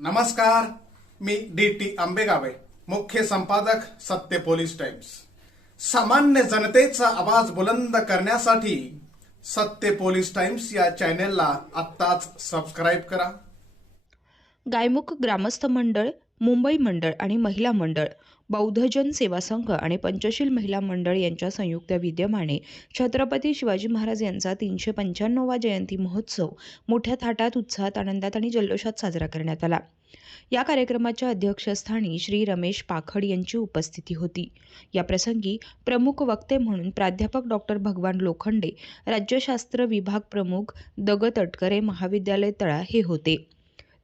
नमस्कार मी D T आंबेगावे मुख्य संपादक सत्य पोलीस टाइम्स. सामान्य जनतेचा आवाज बुलंद करण्यासाठी सत्य पोलीस टाइम्स या चॅनेलला आत्ताच सबस्क्राईब करा. गायमुख ग्रामस्थ मंडळ मुंबई मंडळ आणि महिला मंडळ. बौद्धजन सेवा संघ आणि पंचशील महिला मंडळ यांच्या संयुक्त विद्यमाने छत्रपती शिवाजी महाराज यांचा तीनशे पंच्याण्णवा जयंती महोत्सव मोठ्या थाटात उत्साहात आनंदात आणि जल्लोषात साजरा करण्यात आला. या कार्यक्रमाच्या अध्यक्षस्थानी श्री रमेश पाखड यांची उपस्थिती होती. या प्रसंगी प्रमुख वक्ते म्हणून प्राध्यापक डॉक्टर भगवान लोखंडे राज्यशास्त्र विभाग प्रमुख दगतटकरे महाविद्यालय तळा हे होते.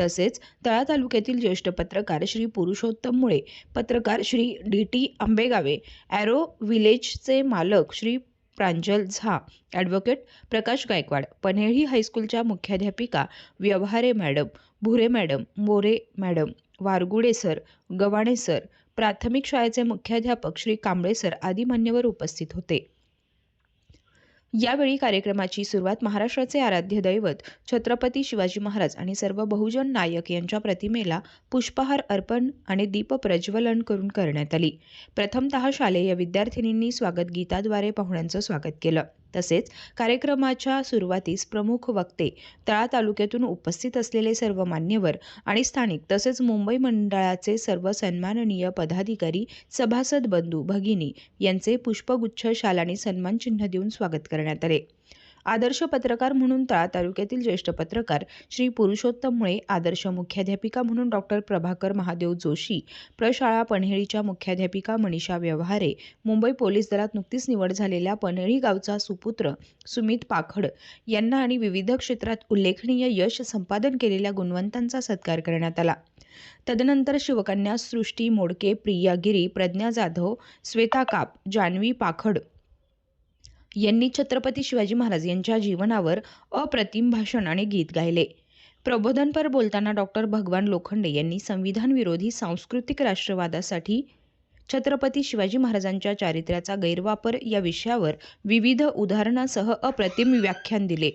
तसेच तळा तालुक्यातील ज्येष्ठ पत्रकार श्री पुरुषोत्तम मुळे पत्रकार Shri D T Ambegave arrow विलेजचे मालक श्री प्रांजल झा ॲडव्होकेट प्रकाश गायकवाड पन्हेळी हायस्कूलच्या मुख्याध्यापिका Vyavahare madam Bhure madam More madam Wargude sir Gawane sir प्राथमिक शाळेचे मुख्याध्यापक श्री कांबळे सर आदी मान्यवर उपस्थित होते. यावेळी कार्यक्रमाची सुरुवात महाराष्ट्राचे आराध्य दैवत छत्रपती शिवाजी महाराज आणि सर्व बहुजन नायक यांच्या प्रतिमेला पुष्पहार अर्पण आणि दीप प्रज्वलन करून करण्यात आली. प्रथमतः शालेय विद्यार्थिनींनी स्वागत गीताद्वारे पाहुण्यांचं स्वागत केलं. तसेच कार्यक्रमाच्या सुरुवातीस प्रमुख वक्ते तळा तालुक्यातून उपस्थित असलेले सर्व मान्यवर आणि स्थानिक तसेच मुंबई मंडळाचे सर्व सन्माननीय पदाधिकारी सभासद बंधू भगिनी यांचे पुष्पगुच्छ शालानी सन्मान सन्मानचिन्ह देऊन स्वागत करण्यात आले. आदर्श पत्रकार म्हणून तळा तालुक्यातील ज्येष्ठ पत्रकार श्री पुरुषोत्तम मुळे आदर्श मुख्याध्यापिका म्हणून डॉक्टर प्रभाकर महादेव जोशी प्रशाळा पन्हेळीच्या मुख्याध्यापिका मनीषा व्यवहारे मुंबई पोलीस दलात नुकतीच निवड झालेल्या पन्हेळी गावचा सुपुत्र सुमित पाखड यांना आणि विविध क्षेत्रात उल्लेखनीय यश संपादन केलेल्या गुणवंतांचा सत्कार करण्यात आला. तदनंतर शिवकन्या सृष्टी मोडके प्रिया गिरी प्रज्ञा जाधव श्वेता काप जान्हवी पाखड यांनी छत्रपती शिवाजी महाराज यांच्या जीवनावर अप्रतिम भाषण आणि गीत गायले. प्रबोधनपर बोलताना डॉक्टर भगवान लोखंडे यांनी संविधान विरोधी सांस्कृतिक राष्ट्रवादासाठी छत्रपती शिवाजी महाराजांच्या चारित्र्याचा गैरवापर या विषयावर विविध उदाहरणासह अप्रतिम व्याख्यान दिले.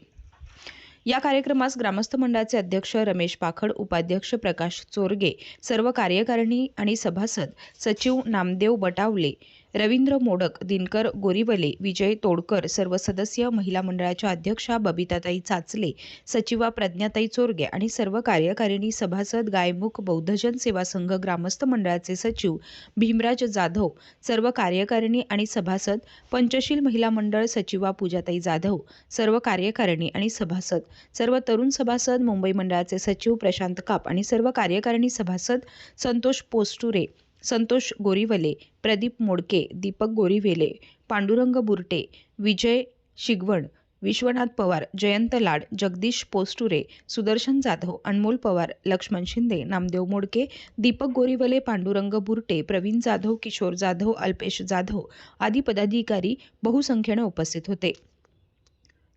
या कार्यक्रमास ग्रामस्थ मंडळाचे अध्यक्ष रमेश पाखड उपाध्यक्ष प्रकाश चोरगे सर्व कार्यकारिणी आणि सभासद सचिव नामदेव बटावले रवींद्र मोडक दिनकर गोरीवले विजय तोडकर सर्व सदस्य महिला मंडळाच्या अध्यक्षा बबिताताई चाचले सचिवा प्रज्ञाताई चोरगे आणि सर्व कार्यकारिणी सभासद गायमुख बौद्धजन सेवा संघ ग्रामस्थ मंडळाचे सचिव भीमराज जाधव सर्व कार्यकारिणी आणि सभासद पंचशील महिला मंडळ सचिवा पूजाताई जाधव सर्व कार्यकारिणी आणि सभासद सर्व तरुण सभासद मुंबई मंडळाचे सचिव प्रशांत काप आणि सर्व कार्यकारिणी सभासद संतोष पोस्टुरे संतोष गोरीवले प्रदीप मोडके दीपक गोरीवेले पांडुरंग बुरटे विजय शिगवण विश्वनाथ पवार जयंत लाड जगदीश पोस्टुरे सुदर्शन जाधव अनमोल पवार लक्ष्मण शिंदे नामदेव मोडके दीपक गोरीवले पांडुरंग बुरटे प्रवीण जाधव किशोर जाधव अल्पेश जाधव आदी पदाधिकारी बहुसंख्येने उपस्थित होते.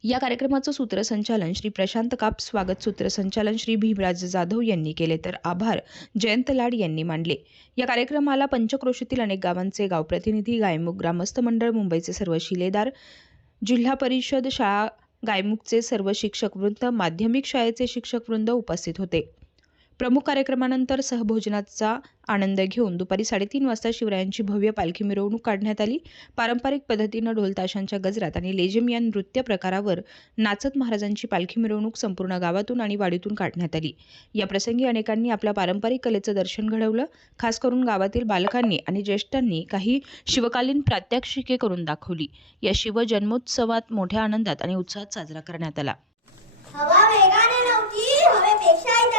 या कार्यक्रमाचं सूत्रसंचालन श्री प्रशांत काप स्वागत सूत्रसंचालन श्री भीमराज जाधव यांनी केले तर आभार. जयंत लाड यांनी मानले या कार्यक्रमाला पंचक्रोशीतील अनेक गावांचे गावप्रतिनिधी गायमुख ग्रामस्थ मंडळ मुंबईचे सर्व शिलेदार जिल्हा परिषद शाळा गायमुखचे सर्व शिक्षक वृंद माध्यमिक शाळेचे शिक्षक वृंद उपस्थित होते. प्रमुख कार्यक्रमानंतर सहभोजनाचा आनंद घेऊन दुपारी साडेतीन वाजता शिवरायांची भव्य पालखी मिरवणूक काढण्यात आली. पारंपरिक पद्धतीनं ढोलताशांच्या गजरात आणि लेझिम या नृत्य प्रकारावर नाचत महाराजांची पालखी मिरवणूक संपूर्ण गावातून आणि वाडीतून काढण्यात आली. या प्रसंगी अनेकांनी आपल्या पारंपरिक कलेचं दर्शन घडवलं. खास करून गावातील बालकांनी आणि ज्येष्ठांनी काही शिवकालीन प्रात्यक्षिके करून दाखवली. या शिवजन्मोत्सवात मोठ्या आनंदात आणि उत्साहात साजरा करण्यात आला. हवा वेगाने नव्हती हवेपेक्षाही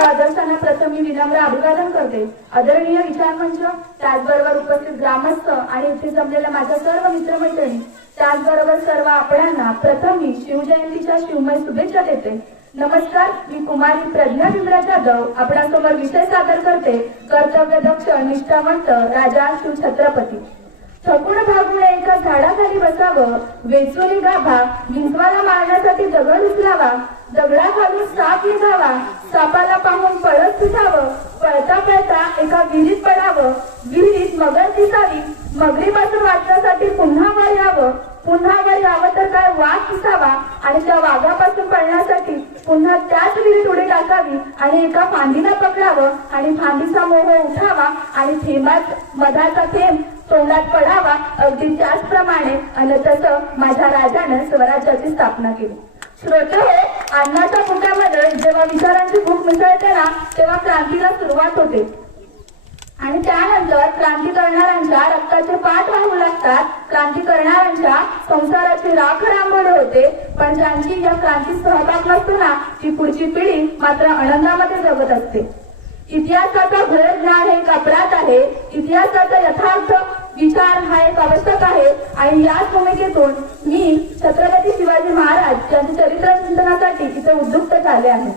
या आदर्शांना प्रथम मी विनम्र अभिवादन करते. आदरणीय विचार मंच त्याचबरोबर उपस्थित ग्रामस्थ आणि इथे जमलेल्या माझ्या सर्व मित्रमैत्रिणी त्याचबरोबर सर्व आपणांना प्रथम मी शिवजयंतीच्या शिवमय शुभेच्छा देते. नमस्कार मी कुमारी प्रज्ञा भीमराज जाधव आपणासमोर विषय सादर करते. कर्तव्य दक्ष निष्ठावंत राजा शिव छत्रपती. थकून भागून एका झाडाखाली बसावं वेचुनी गाभा भिंकवाला मारण्यासाठी दगड उचलावा. दगडाखालून साप निघावा सापाला पाहून पळत सुटावं पळता पळता एका विहिरीत पडावं. विहिरीत मगर दिसावी. मगरीपासून वाचण्यासाठी पुन्हा वर यावं. पुन्हा वर यावं तर काय वाघ दिसावा आणि त्या वाघापासून पळण्यासाठी पुन्हा त्याच विहिरीत उडी टाकावी आणि एका फांदीला पकडावं आणि फांदीचा मोह उठावा आणि थेंबात मधाचा थेंब तोंडात पडावा. अगदी त्याचप्रमाणे आणि तसं माझ्या राजानं स्वराज्याची स्थापना केली. श्रोते हो अन्नाच्या पुटामध्ये जेव्हा विचारांची भूक मिसळते ना तेव्हा क्रांतीला सुरुवात होते. आणि त्यानंतर क्रांती करणाऱ्यांच्या रक्ताचे पाठ वाहू लागतात. क्रांती करणाऱ्यांच्या संसाराची राख रांगोळी होते. पण ज्यांची या क्रांतीत सहभाग नसतो ना ती पुढची पिढी मात्र आनंदामध्ये जगत असते. इतिहासाचा घोर ज्ञान हे एक अपराध आहे. इतिहासाचा यथार्थ विचार हा एक आवश्यक आहे. आणि याच भूमिकेतून मी छत्रपती शिवाजी महाराज यांच्या चरित्र चिंतनासाठी इथे उद्युक्त झाले आहे.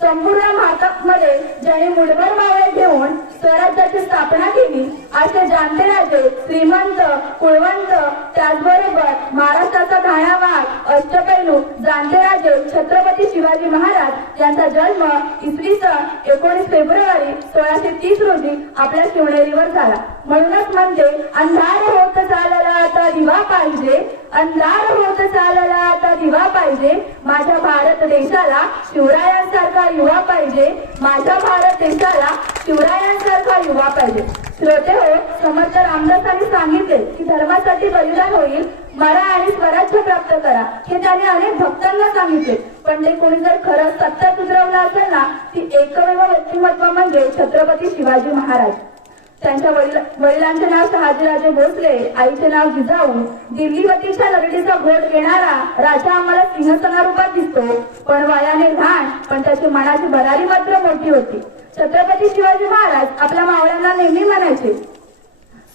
संपूर्ण भारतामध्ये ज्याने मुठभर मावळे घेऊन स्वराज्याची स्थापना केली असे जाणते राजे श्रीमंत कुळवंत त्याचबरोबर महाराष्ट्राचा घाणावाग अष्टपैलू जाणते राजे छत्रपती शिवाजी महाराज यांचा जन्म इसवी सन एकोणीस फेब्रुवारी सोळाशे तीस रोजी आपल्या शिवनेरीवर झाला. म्हणूनच म्हणजे अंधार होत चालला आता दिवा पाहिजे. अंधार होत चालला आता दिवा पाहिजे. माझ्या भारत देशाला शिवरायांसारखा युवा पाहिजे. माझ्या भारत देशाला शिवरायांसारखा युवा पाहिजे. श्रोते हो समर्थ रामदासांनी सांगितले की धर्मासाठी बलिदान होईल. मरा आणि स्वराज्य प्राप्त करा. हे त्याने अनेक भक्तांना सांगितले. पण ते कोणी जर खरं सत्यात उतरवलं असेल ना ती एकमेव व्यक्तिमत्व म्हणजे छत्रपती शिवाजी महाराज. त्यांच्या वडिलांचे नाव शहाजीराजे भोसले आईचे नाव जिजाऊ. दिल्लीवतीच्या लढतीचा घोट घेणारा राजा आम्हाला सिंहसना रूपात दिसतो. पण वयाने लहान पण त्याची मनाची भरारी मात्र मोठी होती. छत्रपती शिवाजी महाराज आपल्या मावळ्यांना नेहमी म्हणायचे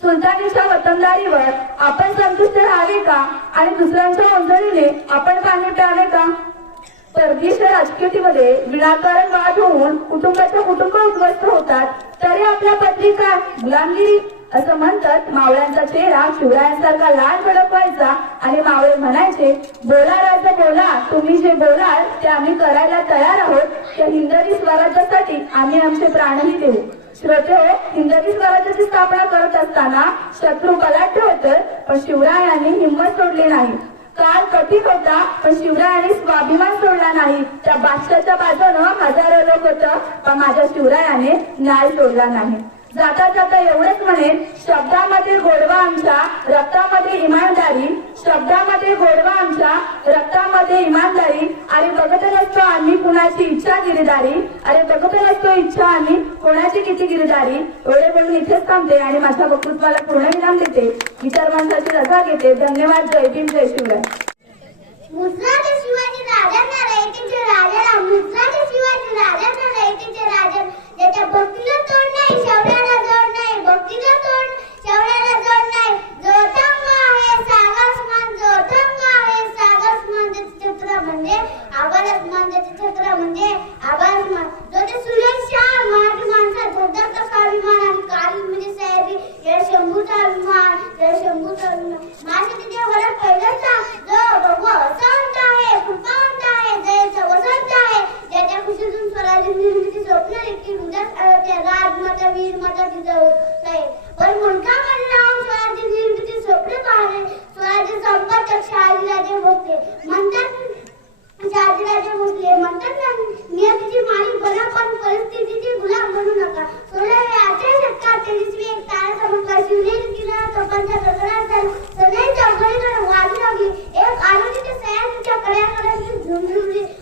सुलतानीच्या वतनदारीवर आपण संतुष्ट राहावे का? आणि दुसऱ्यांच्या ओंजळीने आपण पाणी प्यावे का? परदेशी राजकीयतेमध्ये विनाकारण वाद होऊन कुटुंबाच्या कुटुंब उद्ध्वस्त होतात तरी आपल्या पत्रिका गुलामगिरी असं म्हणतात मावळ्यांचा चेहरा शिवरायांसारखा लाल कडक व्हायचा आणि मावळे म्हणायचे बोला राजा बोला तुम्ही जे बोलाल ते आम्ही करायला तयार आहोत त्या हिंदवी स्वराज्यासाठी आम्ही आमचे प्राणही देऊ. श्रोते हो हिंदवी स्वराज्याची स्थापना करत असताना शत्रू कलाट होते पण शिवरायांनी हिंमत सोडली नाही. काल प्रतीक होता पण शिवरायांनी स्वाभिमान सोडला नाही. त्या बादशाच्या बाजूनं हजारो लोक होत पण माझ्या शिवरायाने न्याय सोडला नाही. जाता जाता एवढंच म्हणेन शब्दामध्ये गोडवा आमच्या रक्तामध्ये इमानदारी. शब्दामध्ये गोडवा आमच्या रक्तामध्ये इमानदारी. अरे बघत नसतो आम्ही कुणाची इच्छा गिरीदारी. अरे बघत नसतो इच्छा आम्ही कोणाची किती गिरीदारी. एवढे बोलून इथेच थांबते आणि माझ्या वक्तृत्वाला पूर्ण विराम देते. इतर माणसाची रजा घेते. धन्यवाद. जय भीम जय शिवराय. Muzlar जगात मत वीर मत तिजवू नये पण मुंडका म्हणला स्वराज्य निर्मिती स्वप्न पाहणे स्वराज्य संपत शाहिराजे भोसले म्हणतात शाहिराजे भोसले म्हणतात नियतीची मालिक बना पण परिस्थितीची गुलाब बनू नका. सोळाव्या आजच्या शतकात तेवीसवी एक तारा चमत्कार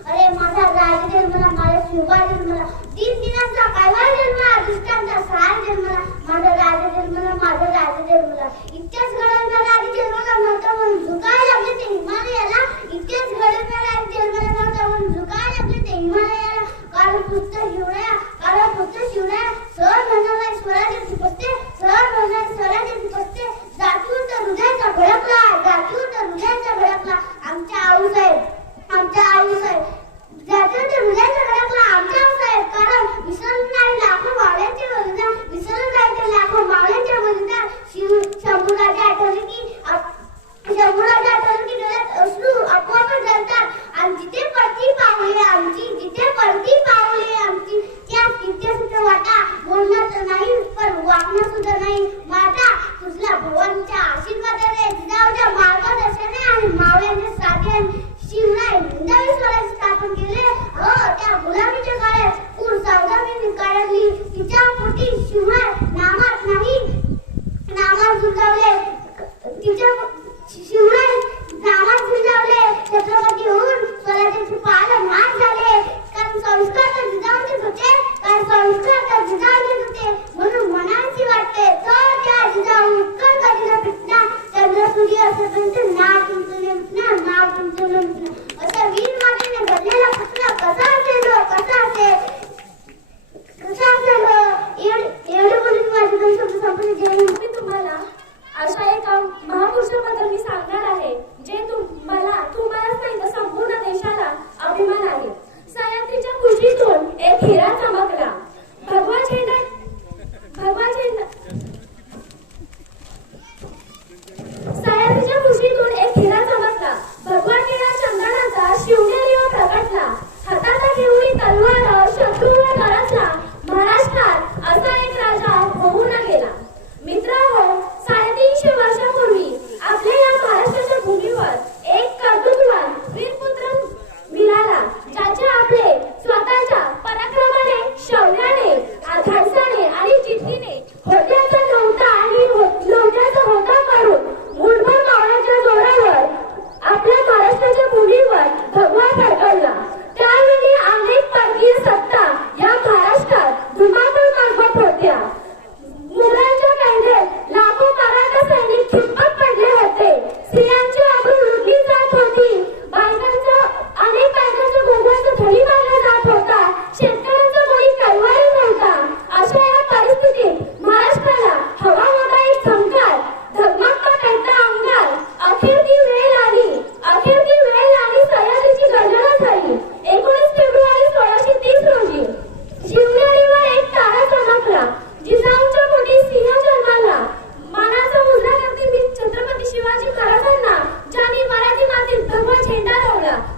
अरे माझा राजदेव मला माझ्या शिवबादेव मला. तीन दिनाचा कायवा जन्मला माझा राजा जन्मला माझा राजा जन्मला इतक्याच घडांना राजा जन्मला नव्हता म्हणून झुकाय लागले ते हिमालयाला. इतक्याच घडांना राजा जन्मला नव्हता म्हणून झुकाय लागले ते हिमालयाला. कारण पुत्र शिवराया कारण पुत्र शिवराया सर म्हणाला स्वराज्य सुपसते सर म्हणाला स्वराज्य सुपसते जातीवर तर हृदयाचा भडकला जातीवर तर हृदयाचा भडकला. आमच्या आऊसाहेब आमच्या आऊसाहेब जातीवर तर हृदयाचा भडकला आमच्या आऊसाहेब कारण विसरून नाही लाखो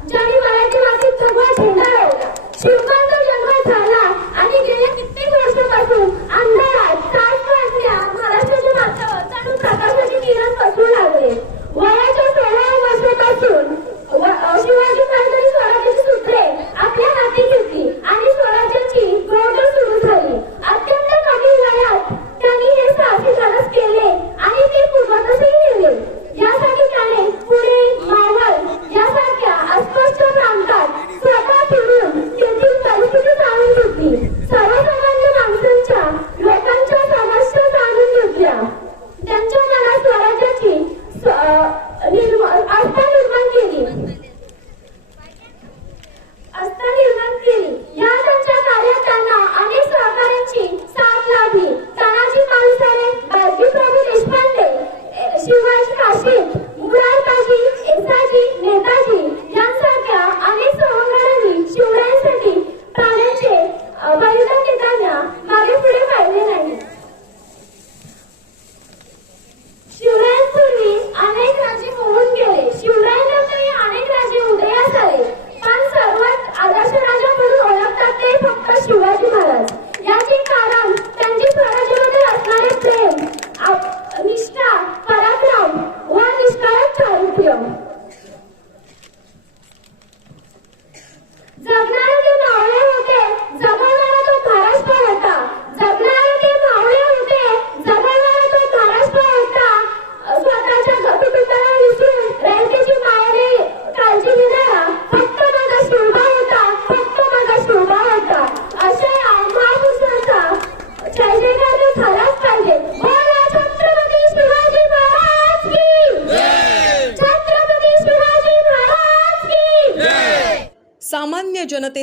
ज्याने मराठी मातीत भगवा झेंडा लावला शिवबंद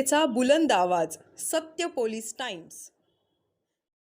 जनतेचा बुलंद आवाज सत्य पोलीस टाइम्स.